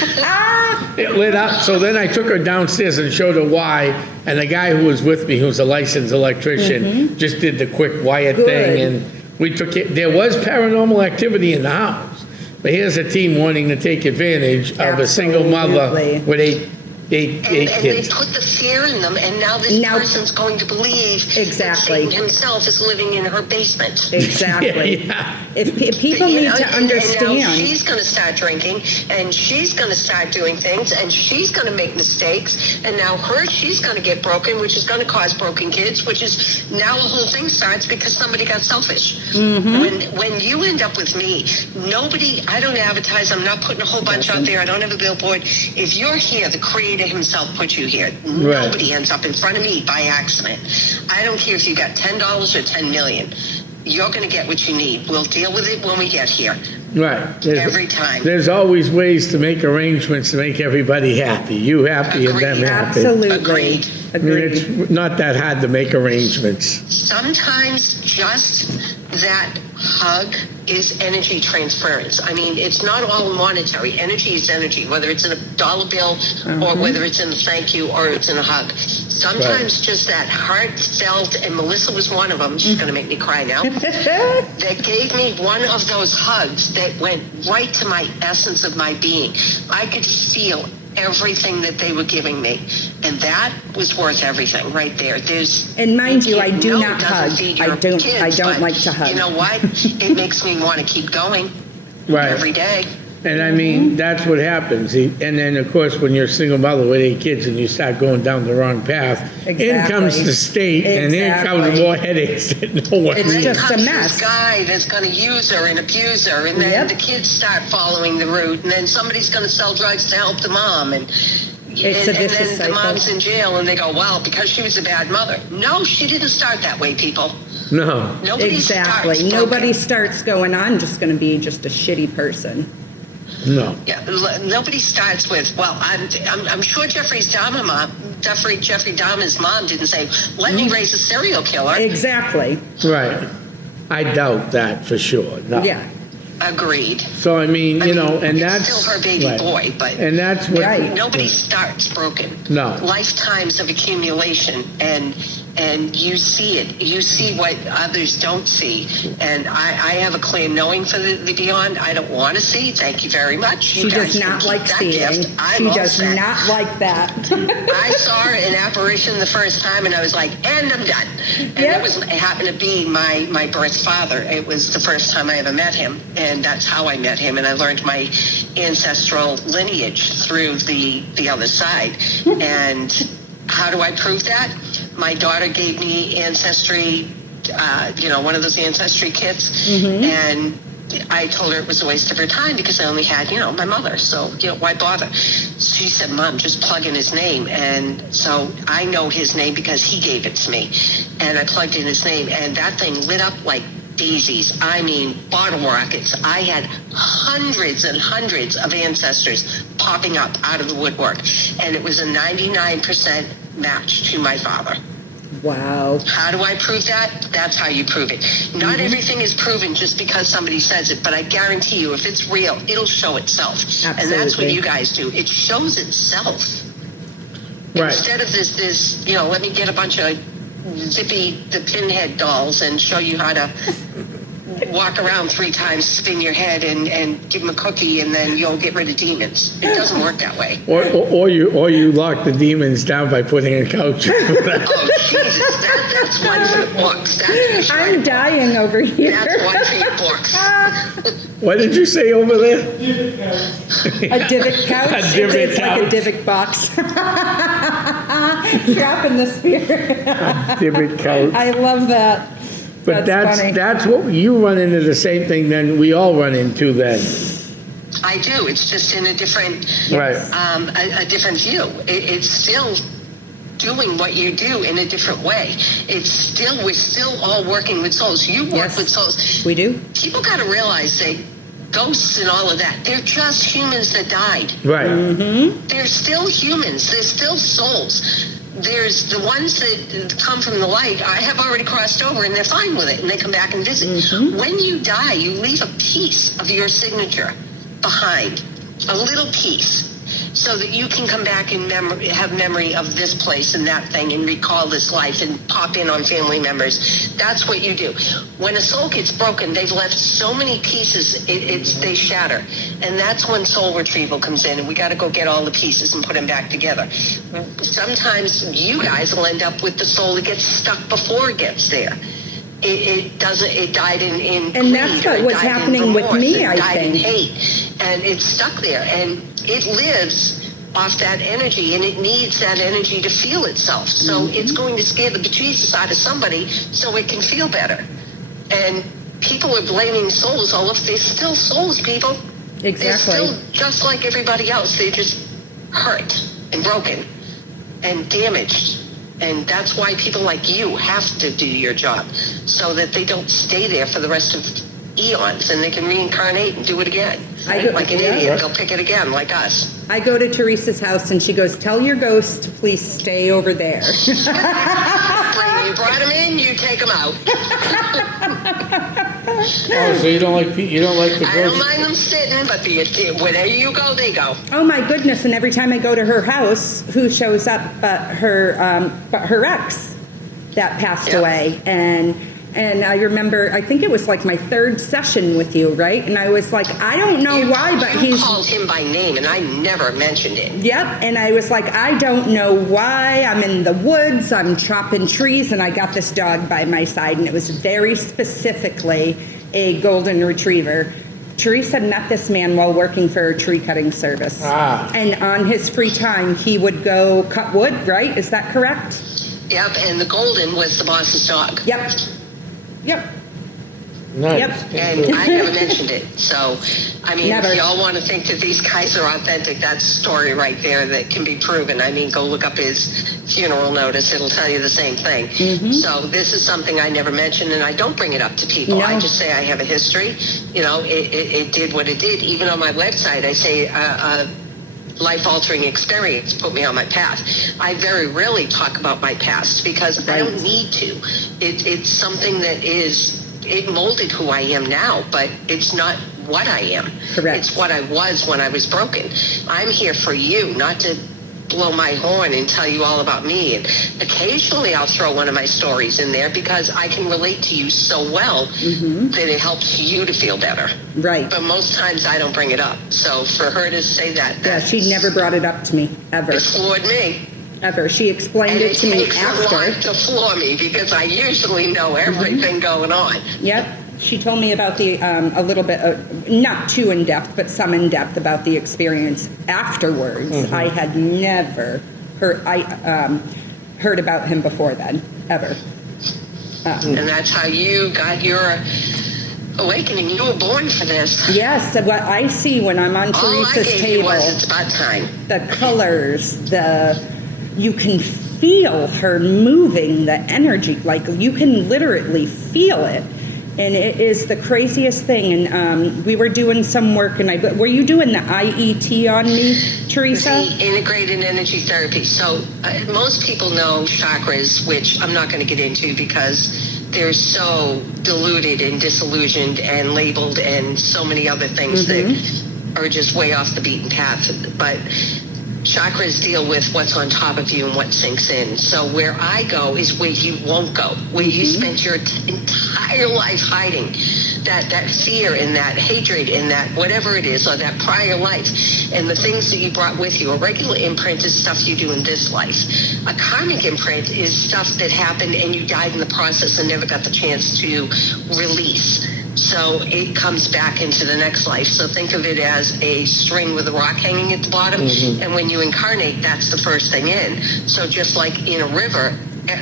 It lit up. So then I took her downstairs and showed her why. And the guy who was with me, who's a licensed electrician, just did the quick wire thing. And we took it. There was paranormal activity in the house. But here's a team wanting to take advantage of a single mother with eight And kids. they put the fear in them, and now this person's going to believe that Satan himself is living in her basement. Exactly. Yeah. If people need to understand. And now she's going to start drinking, and she's going to start doing things, and she's going to make mistakes, and now she's going to get broken, which is going to cause broken kids, which is now the whole thing starts because somebody got selfish. When you end up with me, I don't advertise, I'm not putting a whole bunch out there, I don't have a billboard. If you're here, the Creator himself put you here. Nobody ends up in front of me by accident. I don't care if you got $10 or $10 million. You're going to get what you need. We'll deal with it when we get here. Right. Every time. There's always ways to make arrangements to make everybody happy. You happy and them happy. Absolutely. Agreed. I mean, it's not that hard to make arrangements. Sometimes just that hug is energy transference. I mean, it's not all monetary. Energy is energy, whether it's in a dollar bill or whether it's in a thank you or it's in a hug. Sometimes just that heartfelt, and Melissa was one of them, she's going to make me cry now, that gave me one of those hugs that went right to my essence of my being. I could feel everything that they were giving me, and that was worth everything right there. And mind you, I do not hug. I don't like to hug. You know what? It makes me want to keep going every day. And I mean, that's what happens. And then, of course, when you're a single mother with 8 kids and you start going down the wrong path, in comes the state, and in comes more headaches that no one It's needs. just a mess. This guy that's going to use her and abuse her, and then the kids start following the route, and then somebody's going to sell drugs to help the mom, and then the mom's in jail, and they go, well, because she was a bad mother. No, she didn't start that way, people. No. Nobody starts going, I'm just going to be just a shitty person. No. Yeah, nobody starts with, well, I'm sure Jeffrey Dahmer's mom didn't say, let me raise a serial killer. Exactly. Right. I doubt that for sure. No. Yeah. Agreed. So, I mean, and that's still her baby boy, but and that's what nobody starts broken. No. Lifetimes of accumulation, and you see it. You see what others don't see. And I have a clear knowing for the beyond. I don't want to see. Thank you very much. She does not like seeing. She does not like that. I saw an apparition the first time, and I was like, and I'm done. And it happened to be my birth father. It was the first time I ever met him, and that's how I met him. And I learned my ancestral lineage through the other side. And how do I prove that? My daughter gave me Ancestry, one of those Ancestry kits, and I told her it was a waste of her time because I only had, my mother, so, why bother? She said, Mom, just plug in his name, and so I know his name because he gave it to me, and I plugged in his name, and that thing lit up like daisies. I mean, bottle rockets. I had hundreds and hundreds of ancestors popping up out of the woodwork, and it was a 99% match to my father. Wow. How do I prove that? That's how you prove it. Not everything is proven just because somebody says it, but I guarantee you, if it's real, it'll show itself. Absolutely. And that's what you guys do. It shows itself. Right. Instead of this, let me get a bunch of the pinhead dolls and show you how to walk around 3 times, spin your head, and give them a cookie, and then you'll get rid of demons. It doesn't work that way. Or you lock the demons down by putting a couch. Oh, Jesus, that's one for the books. That's I'm dying over here. That's one for your books. What did you say over there? A divot couch? A divot it's like a couch. divot box. Dropping the spirit. Divot couch. I love that. But funny. that's what you run into, the same thing then we all run into then. I do. It's just in a different, Right. a different view. It's still doing what you do in a different way. We're still all working with souls. You work Yes. with souls. We do? People got to realize that ghosts and all of that, they're just humans that died. Right. They're still humans. They're still souls. There's the ones that come from the light. I have already crossed over, and they're fine with it, and they come back and visit. When you die, you leave a piece of your signature behind, a little piece, so that you can come back and have memory of this place and that thing, and recall this life, and pop in on family members. That's what you do. When a soul gets broken, they've left so many pieces, they shatter, and that's when soul retrieval comes in, and we got to go get all the pieces and put them back together. Sometimes you guys will end up with the soul that gets stuck before it gets there. It doesn't. It died in And that's greed, or it what's died in happening with remorse, me, it I died in think. hate, and it's stuck there, and it lives off that energy, and it needs that energy to feel itself. So it's going to scare the bejesus out of somebody so it can feel better. And people are blaming souls. All of they're still souls, people. They're Exactly. still just like everybody else. They're just hurt and broken and damaged. And that's why people like you have to do your job, so that they don't stay there for the rest of eons, and they can reincarnate and do it again. Like an idiot, they'll pick it again, like us. I go to Teresa's house and she goes, "Tell your ghost to please stay over there." You brought them in, you take them out. Oh, so you don't like the I don't ghost? mind them sitting, but wherever you go, they go. Oh my goodness! And every time I go to her house, who shows up but her ex that passed Yep. away, and I remember, I think it was like my 3rd session with you, right? And I was like, I don't know why, but you he's called him by name, and I never mentioned it. Yep, and I was like, I don't know why. I'm in the woods, I'm chopping trees, and I got this dog by my side, and it was very specifically a golden retriever. Teresa met this man while working for a tree cutting service. And on his free time, he would go cut wood, right? Is that correct? Yep, and the golden was the boss's dog. Yep. Yep. Nice. Yep. And I never mentioned it. So, I mean, Never. if y'all want to think that these guys are authentic, that's a story right there that can be proven. I mean, go look up his funeral notice. It'll tell you the same thing. So this is something I never mentioned, and I don't bring it up to people. No. I just say I have a history. You know, it did what it did. Even on my website, I say life-altering experience put me on my path. I very rarely talk about my past because I don't need to. It's something that it molded who I am now, but it's not what I am. Correct. It's what I was when I was broken. I'm here for you, not to blow my horn and tell you all about me. And occasionally I'll throw one of my stories in there because I can relate to you so well that it helps you to feel better. Right. But most times I don't bring it up. So for her to say that, Yeah, she never brought it up to me, ever. it floored me. Ever. She explained And it it to me takes a after. lot to floor me because I usually know everything going on. Yep. She told me about a little bit, not too in depth, but some in depth about the experience afterwards. I had never heard about him before then, ever. And that's how you got your awakening. You were born for this. Yes, what I see when I'm on All I Teresa's gave you table, was it's about time. the colors, you can feel her moving, the energy, like you can literally feel it. And it is the craziest thing. And we were doing some work, and were you doing the IET on me, Teresa? The integrated energy therapy. So most people know chakras, which I'm not going to get into because they're so diluted and disillusioned and labeled and so many other things that are just way off the beaten path. But chakras deal with what's on top of you and what sinks in. So where I go is where you won't go, where you spent your entire life hiding that fear and that hatred and that whatever it is, or that prior life, and the things that you brought with you. A regular imprint is stuff you do in this life. A karmic imprint is stuff that happened and you died in the process and never got the chance to release. So it comes back into the next life. So think of it as a string with a rock hanging at the bottom. And when you incarnate, that's the first thing in. So just like in a river,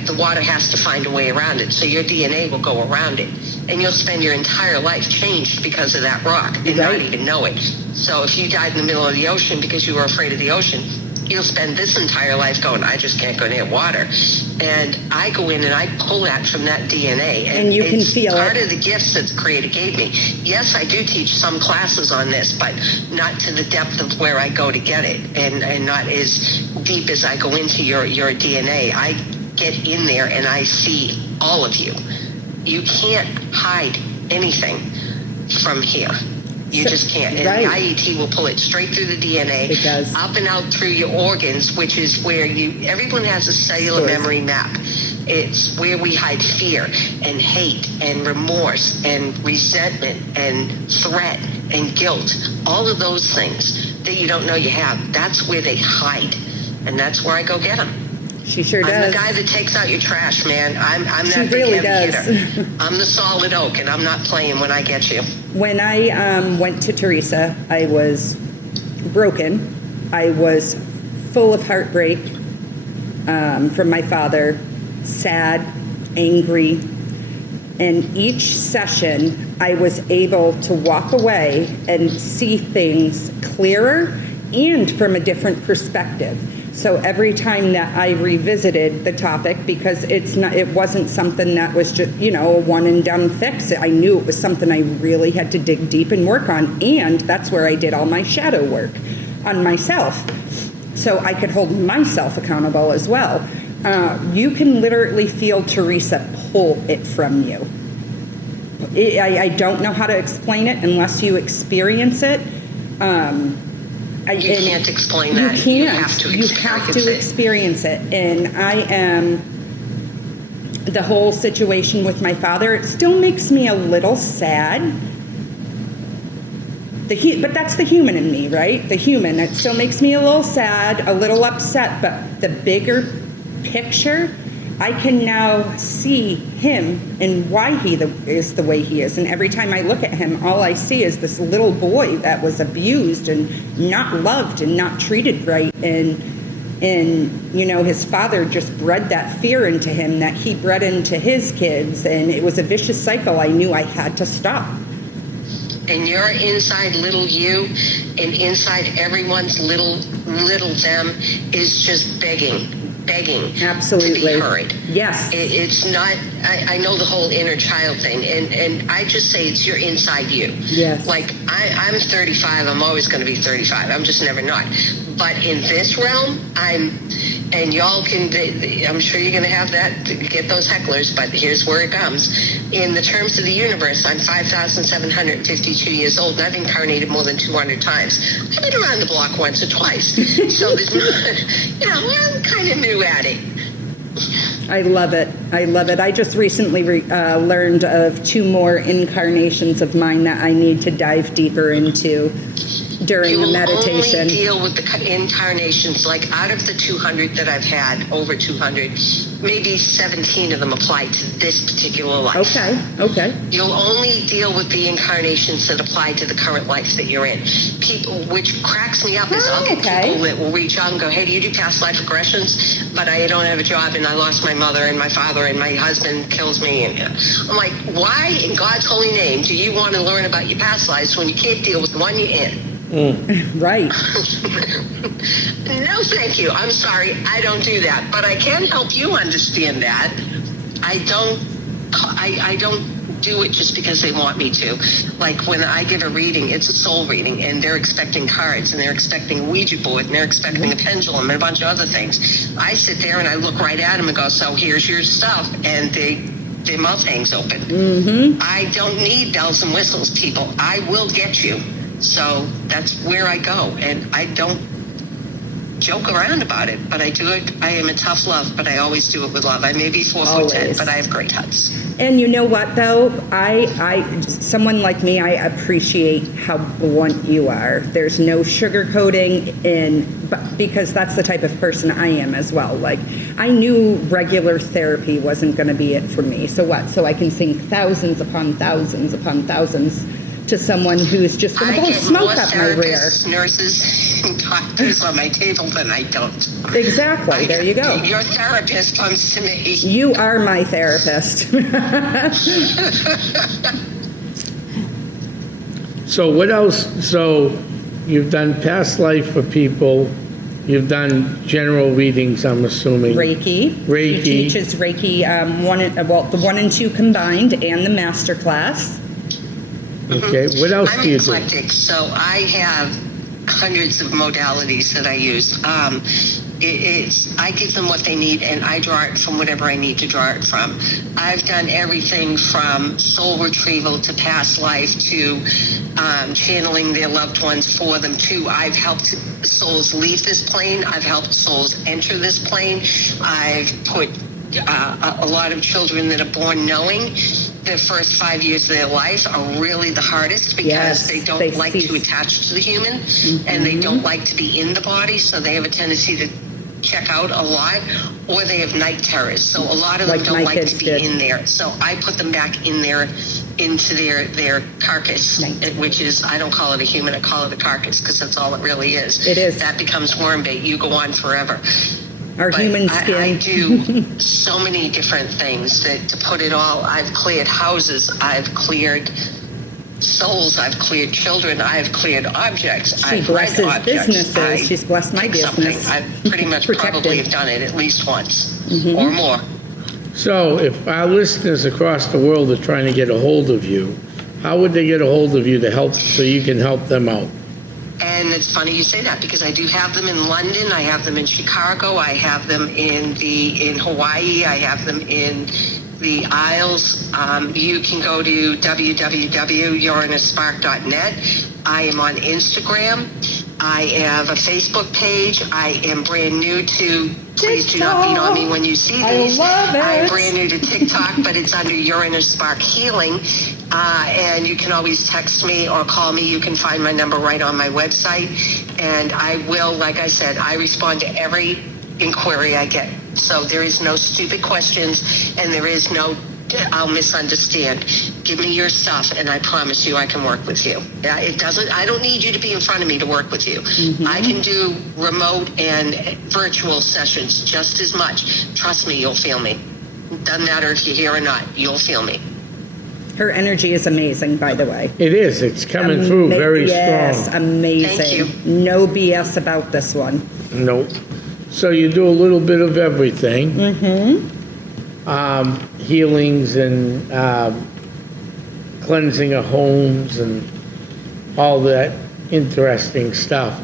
the water has to find a way around it. So your DNA will go around it. And you'll spend your entire life changed because of that rock and not even know it. So if you died in the middle of the ocean because you were afraid of the ocean, you'll spend this entire life going, I just can't go near water. And I go in and I pull that from that DNA. And you can feel it. Part of the gifts that the Creator gave me. Yes, I do teach some classes on this, but not to the depth of where I go to get it, and not as deep as I go into your DNA. I get in there and I see all of you. You can't hide anything from here. You just can't. And the IET will pull it straight through the DNA, it does. up and out through your organs, which is where everyone has a cellular memory map. It's where we hide fear and hate and remorse and resentment and threat and guilt. All of those things that you don't know you have, that's where they hide. And that's where I go get them. She sure does. I'm the guy that takes out your trash, man. I'm that really big heavy does. hitter. I'm the solid oak, and I'm not playing when I get you. When I went to Teresa, I was broken. I was full of heartbreak from my father, sad, angry. And each session, I was able to walk away and see things clearer and from a different perspective. So every time that I revisited the topic, because it wasn't something that was just, a one and done fix. I knew it was something I really had to dig deep and work on. And that's where I did all my shadow work on myself. So I could hold myself accountable as well. You can literally feel Teresa pull it from you. I don't know how to explain it unless you experience it. You can't explain that. You have to experience it. And I am, the whole situation with my father, it still makes me a little sad. But that's the human in me, right? The human. It still makes me a little sad, a little upset. But the bigger picture, I can now see him and why he is the way he is. And every time I look at him, all I see is this little boy that was abused and not loved and not treated right. And his father just bred that fear into him that he bred into his kids. And it was a vicious cycle I knew I had to stop. And your inside little you and inside everyone's little them is just begging absolutely to be heard. Yes. It's not, I know the whole inner child thing, and I just say it's your inside you. Yes. Like, I'm 35, I'm always going to be 35, I'm just never not. But in this realm, and y'all can, I'm sure you're going to have that, to get those hecklers, but here's where it comes. In the terms of the universe, I'm 5,752 years old, and I've incarnated more than 200 times. I've been around the block once or twice. So there's not, I'm kind of new at it. I love it. I just recently learned of 2 more incarnations of mine that I need to dive deeper into during the meditation. Only deal with the incarnations, like out of the 200 that I've had, over 200, maybe 17 of them apply to this particular life. Okay. You'll only deal with the incarnations that apply to the current life that you're in. People, which cracks me up, is I'll get people that will reach out and go, hey, do you do past life regressions? But I don't have a job, and I lost my mother and my father, and my husband kills me. And I'm like, why in God's holy name do you want to learn about your past lives when you can't deal with the one you're in? Right. No, thank you. I'm sorry. I don't do that. But I can help you understand that. I don't do it just because they want me to. Like when I give a reading, it's a soul reading, and they're expecting cards, and they're expecting a Ouija board, and they're expecting a pendulum and a bunch of other things. I sit there and I look right at them and go, so here's your stuff. And their mouth hangs open. Mm-hmm. I don't need bells and whistles, people. I will get you. So that's where I go, and I don't joke around about it, but I do it. I am a tough love, but I always do it with love. I may be 4'10", but I have great hugs. And you know what, though? Someone like me, I appreciate how blunt you are. There's no sugarcoating because that's the type of person I am as well. Like, I knew regular therapy wasn't going to be it for me. So what? So I can sing thousands upon thousands upon thousands to someone who's just going to blow smoke up my rear. Nurses, and doctors on my table than I don't. Exactly. There you go. Your therapist comes to me. You are my therapist. So what else? So you've done past life for people. You've done general readings, I'm assuming. Reiki. Reiki. He teaches Reiki, the 1 and 2 combined, and the master class. Okay. What else do you do? I'm eclectic, so I have hundreds of modalities that I use. I give them what they need, and I draw it from whatever I need to draw it from. I've done everything from soul retrieval to past life to channeling their loved ones for them too. I've helped souls leave this plane. I've helped souls enter this plane. I've put a lot of children that are born knowing the first 5 years of their life are really the hardest because they don't like to attach to the human, and they don't like to be in the body, so they have a tendency to check out a lot, or they have night terrors. So a lot of them don't like to be in there. So I put them back in there, into their carcass, which is, I don't call it a human, I call it a carcass because that's all it really is. It is. That becomes worm bait. You go on forever. Our human skin. I do so many different things that to put it all. I've cleared houses. I've cleared souls. I've cleared children. I've cleared objects. She blesses businesses. She's blessed my business. I've pretty much probably have done it at least once or more. So if our listeners across the world are trying to get a hold of you, how would they get a hold of you to help so you can help them out? And it's funny you say that because I do have them in London, I have them in Chicago, I have them in Hawaii, I have them in the Isles. You can go to www.yourinaspark.net. I am on Instagram. I have a Facebook page. I am brand new to, please do not beat on me when you see these. I love it. I'm brand new to TikTok, but it's under Your Inner Spark Healing. And you can always text me or call me. You can find my number right on my website. And I will, like I said, I respond to every inquiry I get. So there is no stupid questions, and there is no, I'll misunderstand. Give me your stuff, and I promise you I can work with you. I don't need you to be in front of me to work with you. I can do remote and virtual sessions just as much. Trust me, you'll feel me. Doesn't matter if you're here or not, you'll feel me. Her energy is amazing, by the way. It is. It's coming through very strong. Yes, amazing. Thank you. No BS about this one. Nope. So you do a little bit of everything. Healings and cleansing of homes and all that interesting stuff.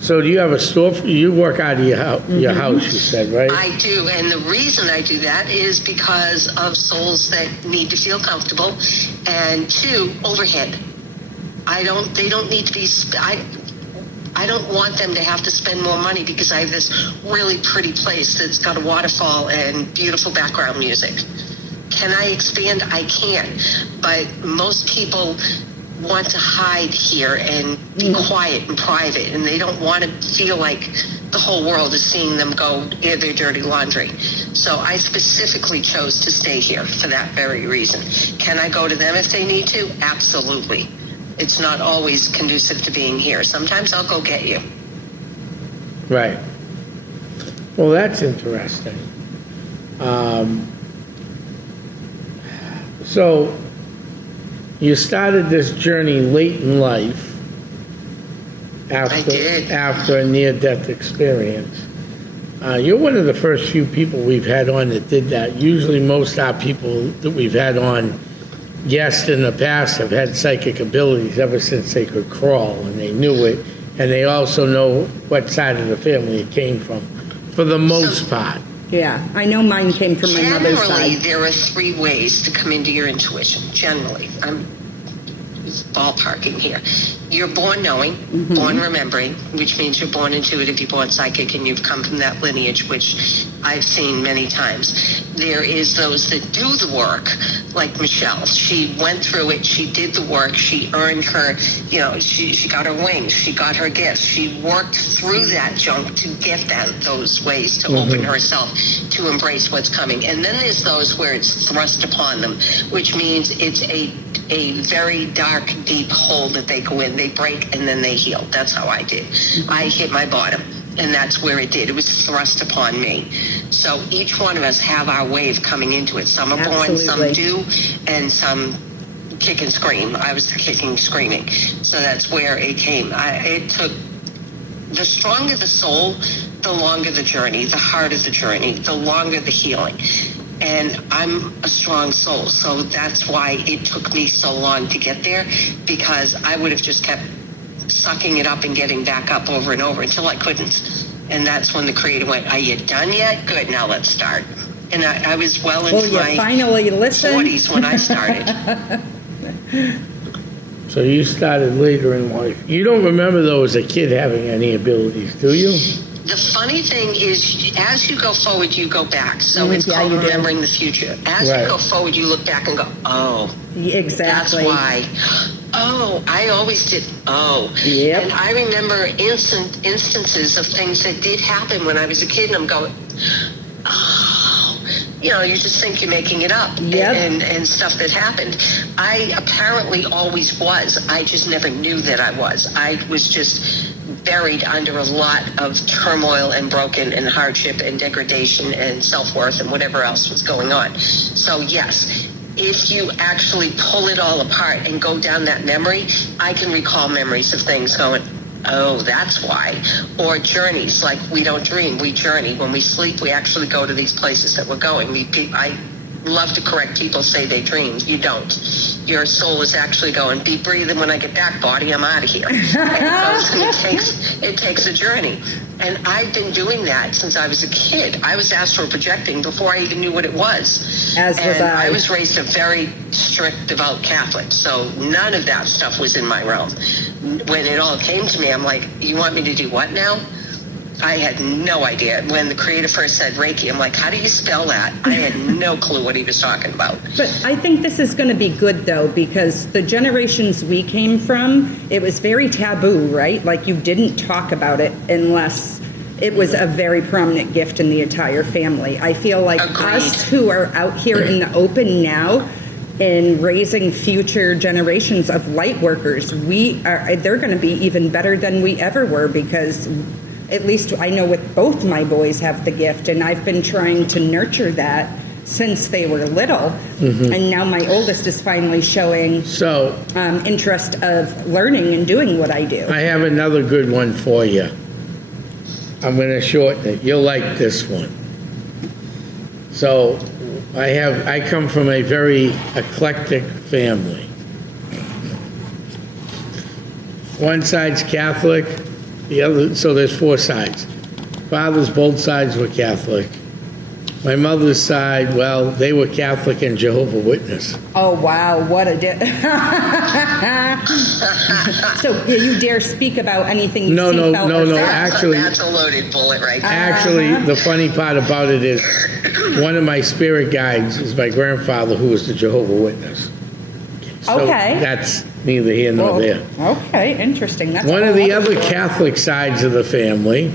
So do you have a store? You work out of your house, you said, right? I do, and the reason I do that is because of souls that need to feel comfortable, and 2, overhead. They don't need to be. I don't want them to have to spend more money because I have this really pretty place that's got a waterfall and beautiful background music. Can I expand? I can, but most people want to hide here and be quiet and private, and they don't want to feel like the whole world is seeing them go air their dirty laundry. So I specifically chose to stay here for that very reason. Can I go to them if they need to? Absolutely. It's not always conducive to being here. Sometimes I'll go get you. Right. Well, that's interesting. So you started this journey late in life after a near-death experience. You're one of the first few people we've had on that did that. Usually most of our people that we've had on guests in the past have had psychic abilities ever since they could crawl, and they knew it, and they also know what side of the family it came from, for the most part. Yeah, I know mine came from my mother's side. Generally, there are 3 ways to come into your intuition. Generally, ballparking here. You're born knowing, born remembering, which means you're born intuitive, you're born psychic, and you've come from that lineage, which I've seen many times. There is those that do the work, like Michelle. She went through it, she did the work, she earned her, she got her wings, she got her gifts, she worked through that junk to get those ways to open herself, to embrace what's coming. And then there's those where it's thrust upon them, which means it's a very dark, deep hole that they go in, they break, and then they heal. That's how I did. I hit my bottom, and that's where it did. It was thrust upon me. So each one of us have our way of coming into it. Some are born, some do, and some kick and scream. I was the kicking, screaming. So that's where it came. It took, the stronger the soul, the longer the journey, the harder the journey, the longer the healing. And I'm a strong soul, so that's why it took me so long to get there, because I would have just kept sucking it up and getting back up over and over until I couldn't. And that's when the creator went, "Are you done yet? Good, now let's start." And I was well into my finally listen? 40s when I started. So you started later in life. You don't remember, though, as a kid having any abilities, do you? The funny thing is, as you go forward, you go back. So it's called remembering the future. As you go forward, you look back and go, "Oh, exactly. That's why. Oh, I always did. Oh." Yep. And I remember instances of things that did happen when I was a kid, and I'm going, "Oh." You just think you're making it up. Yep. And stuff that happened. I apparently always was. I just never knew that I was. I was just buried under a lot of turmoil and broken and hardship and degradation and self-worth and whatever else was going on. So yes, if you actually pull it all apart and go down that memory, I can recall memories of things going, "Oh, that's why." Or journeys, like we don't dream, we journey. When we sleep, we actually go to these places that we're going. I love to correct people say they dream. You don't. Your soul is actually going, "Be breathing when I get back, body, I'm out of here." And it takes a journey. And I've been doing that since I was a kid. I was astral projecting before I even knew what it was. As was I. I was raised a very strict, devout Catholic, so none of that stuff was in my realm. When it all came to me, I'm like, "You want me to do what now?" I had no idea. When the creator first said Reiki, I'm like, "How do you spell that?" I had no clue what he was talking about. But I think this is going to be good, though, because the generations we came from, it was very taboo, right? Like, you didn't talk about it unless it was a very prominent gift in the entire family. I feel like us who are out here in the open now in raising future generations of light workers, they're going to be even better than we ever were, because at least I know with both my boys have the gift, and I've been trying to nurture that since they were little. And now my oldest is finally showing interest of learning and doing what I do. I have another good one for you. I'm going to shorten it. You'll like this one. So I come from a very eclectic family. One side's Catholic, the other, so there's four sides. Father's, both sides were Catholic. My mother's side, well, they were Catholic and Jehovah's Witness. Oh, wow, what a So you dare speak about anything you No, actually, that's a loaded bullet right there. Actually, the funny part about it is one of my spirit guides is my grandfather, who was the Jehovah's Witness. So okay. That's neither here nor there. Okay, interesting. That's one of the other Catholic sides of the family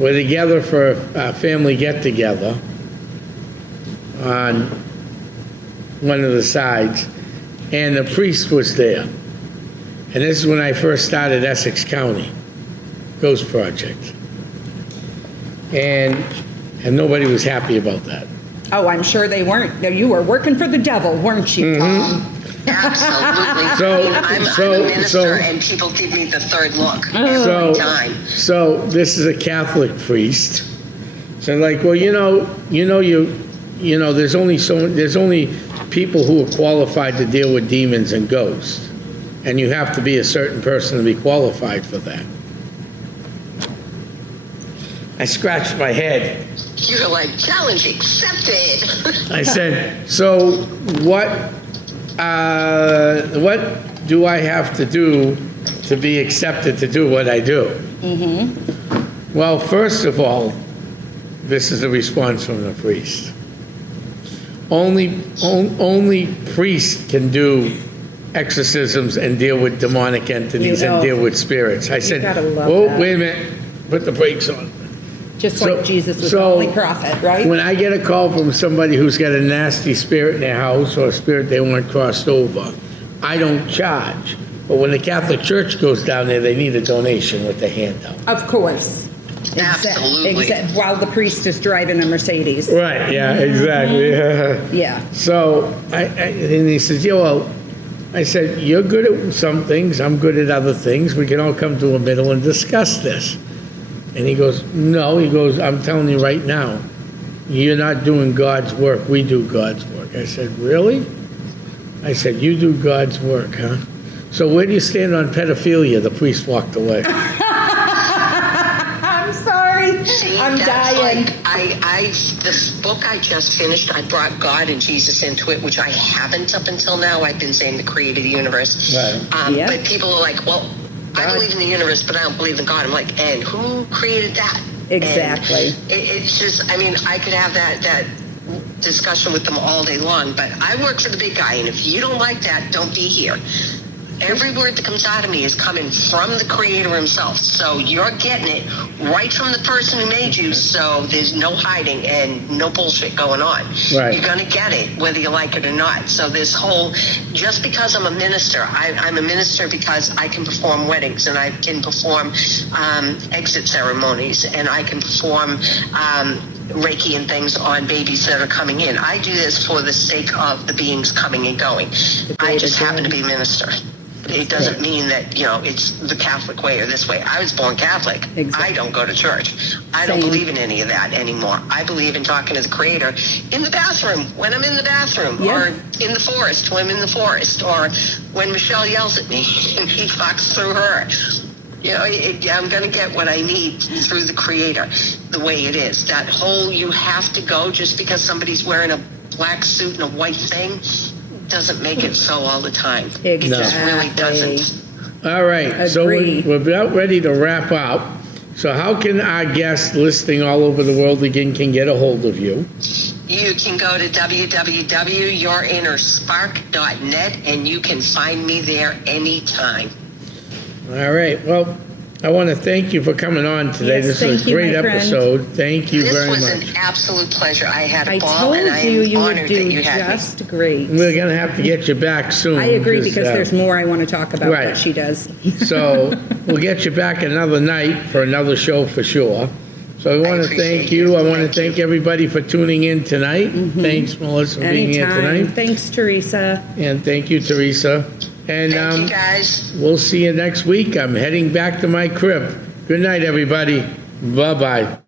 were together for a family get-together on one of the sides, and the priest was there. And this is when I first started Essex County Ghost Project. And nobody was happy about that. Oh, I'm sure they weren't. You were working for the devil, weren't you, Tom? Absolutely. I'm a minister, and people give me the third look every time. So this is a Catholic priest. So like, well, there's only people who are qualified to deal with demons and ghosts, and you have to be a certain person to be qualified for that. I scratched my head. You're like, challenge accepted. I said, so what what do I have to do to be accepted to do what I do? Well, first of all, this is a response from the priest. Only priests can do exorcisms and deal with demonic entities and deal with spirits. I said, gotta love "Whoa, that. wait a minute, put the brakes on." Just like Jesus was the only prophet, right? When I get a call from somebody who's got a nasty spirit in their house or a spirit they want crossed over, I don't charge. But when the Catholic Church goes down there, they need a donation with the handout. Of course. Absolutely. While the priest is driving a Mercedes. Right, yeah, exactly. Yeah. So, and he says, yeah, well, I said, you're good at some things, I'm good at other things. We can all come to a middle and discuss this. And he goes, no, he goes, I'm telling you right now, you're not doing God's work, we do God's work. I said, really? I said, you do God's work, huh? So where do you stand on pedophilia? The priest walked away. I'm sorry. See, I'm that's dying. Like, this book I just finished, I brought God and Jesus into it, which I haven't up until now. I've been saying the creator of the universe. Right. Yeah. But people are like, well, I believe in the universe, but I don't believe in God. I'm like, and who created that? Exactly. And it's just, I mean, I could have that discussion with them all day long, but I work for the big guy, and if you don't like that, don't be here. Every word that comes out of me is coming from the creator himself. So you're getting it right from the person who made you, so there's no hiding and no bullshit going on. Right. You're going to get it, whether you like it or not. So this whole, just because I'm a minister, I'm a minister because I can perform weddings and I can perform exit ceremonies and I can perform Reiki and things on babies that are coming in. I do this for the sake of the beings coming and going. I just happen to be a minister. It doesn't mean that, it's the Catholic way or this way. I was born Catholic. Exactly. I don't go to church. I don't believe in any of that anymore. I believe in talking to the creator in the bathroom, when I'm in the bathroom, or in the forest, when I'm in the forest, or when Michelle yells at me and he fucks through her. I'm going to get what I need through the creator, the way it is. That whole you have to go just because somebody's wearing a black suit and a white thing doesn't make it so all the time. Exactly. It just really doesn't. All right, so we're about ready to wrap up. So how can our guests listening all over the world again can get a hold of you? You can go to www.yourinnerspark.net and you can find me there anytime. All right, well, I want to thank you for coming on today. Yes, This was a thank you, great my friend. episode. Thank you very This was much. an absolute pleasure. I had a I ball told and I you am you would honored that do you had me. just great. We're going to have to get you back soon. I agree because there's more I want to talk about Right. that she does. So we'll get you back another night for another show for sure. So I want to appreciate thank you. I want to Thank thank everybody for tuning in tonight. Thanks, Melissa, for being here Anytime. tonight. Thanks, Teresa. And thank you, Teresa. And Thank you guys. we'll see you next week. I'm heading back to my crib. Good night, everybody. Bye-bye.